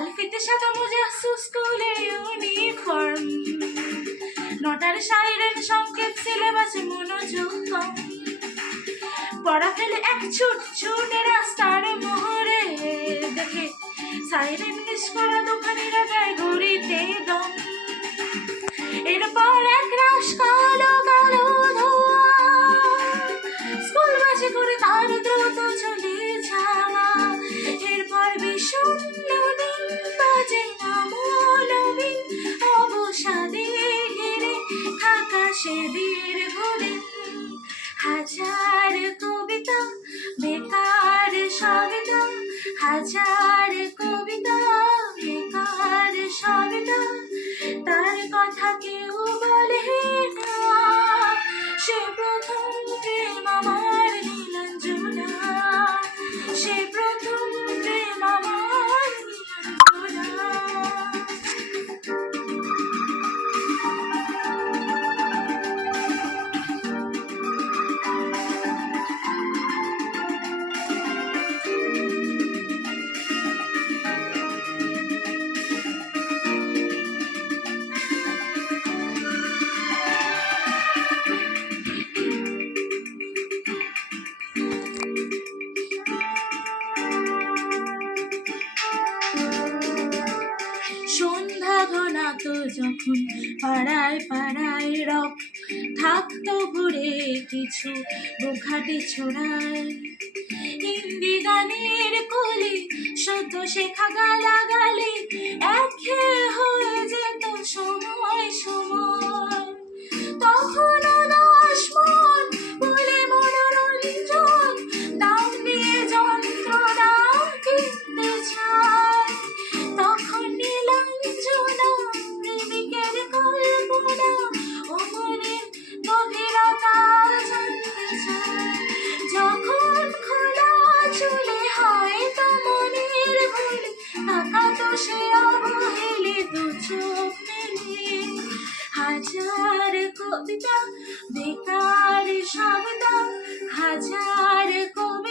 লাল ফিতে সাদা মোজা স্কুলের ইউনিফর্ম, নটার সাইরেন সংকেত সিলেবাসে মনোযোগ কম, পড়া ফেলে এক ছুটে রাস্তার মোহরে, দেখে সাইরেন মিস করা দোকানিরা দেয় ঘড়িতে দম। এরপর এক রাশ কালো কালো ধোঁয়া, স্কুল বাসে করে তার দ্রুত চলে যাওয়া। এরপর বিষণ্ণ দিন বাজে নামলবিন, অবসাদে ঘিরে থাকা সে দীর্ঘদিন। হাজার কবিতা বেকার সবিতা, হাজার কবিতা বেকার সবিতা, তার কথা কেউ বলে না। সে প্রথম প্রেম আমার নীলাঞ্জনা, সে প্রথম প্রেম আমার নীলাঞ্জনা। সন্ধ্যা ঘনাত যখন পাড়ায় পাড়ায় রব থাকতো ঘুরে কিছু বোখাটে ছোড়ায়, হিন্দি গানের কলি সদ্য শেখা গালাগালি একঘেয়ে হয়ে যেত সময় সময়। তখনও 10 মন বলে মনোরঞ্জন দাম দিয়ে যন্ত্রণা কিনতে চায়। তখন নীলাঞ্জনা প্রেমিকের কল্পনা ও মনের গভীরতা জানতে চায়। যখন খোলা চুলে হয় তা মনের ভুলে, তাকাতো সে অবহেলিত চোখ মেলে। হাজার কবিতা বেকার শব্দ, হাজার কবিতা